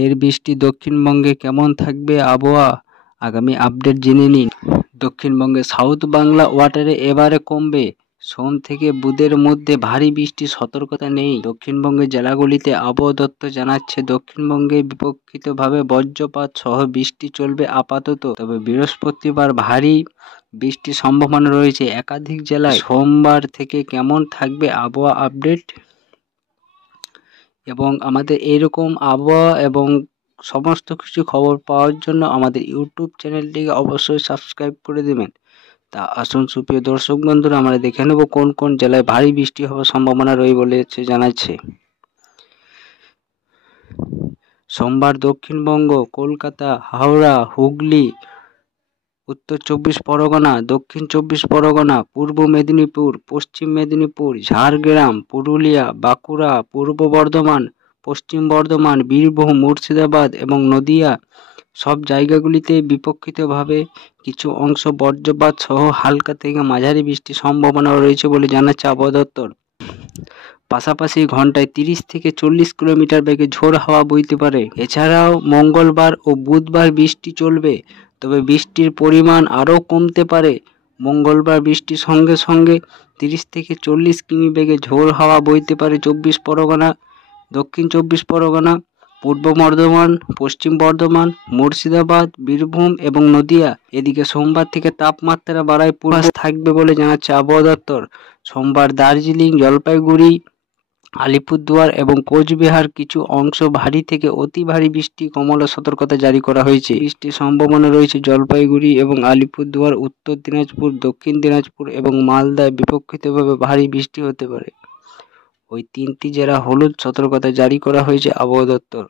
ফের বৃষ্টি দক্ষিণবঙ্গে কেমন থাকবে আবহাওয়া আগামী আপডেট জেনে নিন। দক্ষিণবঙ্গে সাউথ বাংলা ওয়াটারে এবারে কমবে। সোম থেকে বুধের মধ্যে ভারী বৃষ্টির সতর্কতা নেই। দক্ষিণবঙ্গের জেলাগুলিতে আবহাওয়া দপ্তর জানাচ্ছে দক্ষিণবঙ্গে বিপক্ষিতভাবে বজ্রপাত সহ বৃষ্টি চলবে আপাতত, তবে বৃহস্পতিবার ভারী বৃষ্টির সম্ভাবনা রয়েছে একাধিক জেলায়। সোমবার থেকে কেমন থাকবে আবহাওয়া আপডেট এবং আমাদের এইরকম আবহাওয়া এবং সমস্ত কিছু খবর পাওয়ার জন্য আমাদের ইউটিউব চ্যানেলটিকে অবশ্যই সাবস্ক্রাইব করে দেবেন। তা আসুন সুপ্রিয় দর্শক বন্ধুরা, আমরা দেখে নেব কোন কোন জেলায় ভারী বৃষ্টি হওয়ার সম্ভাবনা রয়েছে বলে জানাচ্ছে। সোমবার দক্ষিণবঙ্গ, কলকাতা, হাওড়া, হুগলি, উত্তর 24 পরগনা, দক্ষিণ 24 পরগনা, পূর্ব মেদিনীপুর, পশ্চিম মেদিনীপুর, ঝাড়গ্রাম, পুরুলিয়া, বাঁকুড়া, পূর্ব বর্ধমান, পশ্চিম বর্ধমান, বীরভূম, মুর্শিদাবাদ এবং নদিয়া সব জায়গাগুলিতে বিপক্ষিতভাবে কিছু অংশ বজ্রপাত সহ হালকা থেকে মাঝারি বৃষ্টির সম্ভাবনা রয়েছে বলে জানাচ্ছে আবহাওয়া দপ্তর। পাশাপাশি ঘন্টায় 30 থেকে 40 কিলোমিটার বেগে ঝোড়ো হাওয়া বইতে পারে। এছাড়াও মঙ্গলবার ও বুধবার বৃষ্টি চলবে, তবে বৃষ্টির পরিমাণ আরও কমতে পারে। মঙ্গলবার বৃষ্টির সঙ্গে সঙ্গে 30 থেকে 40 কিমি বেগে ঝোড়ো হাওয়া বইতে পারে 24 পরগনা, দক্ষিণ 24 পরগনা, পূর্ব বর্ধমান, পশ্চিম বর্ধমান, মুর্শিদাবাদ, বীরভূম এবং নদিয়া। এদিকে সোমবার থেকে তাপমাত্রা বাড়ায় পূর্বাভাস থাকবে বলে জানাচ্ছে আবহাওয়া দপ্তর। সোমবার দার্জিলিং, জলপাইগুড়ি, আলিপুরদুয়ার এবং কোচবিহার কিছু অংশ ভারী থেকে অতি ভারী বৃষ্টি কমলা সতর্কতা জারি করা হয়েছে। বৃষ্টির সম্ভাবনা রয়েছে জলপাইগুড়ি এবং আলিপুরদুয়ার, উত্তর দিনাজপুর, দক্ষিণ দিনাজপুর এবং মালদায় বিপক্ষিতভাবে ভারী বৃষ্টি হতে পারে। ওই তিনটি জেলা হলুদ সতর্কতা জারি করা হয়েছে আবহাওয়া দপ্তর।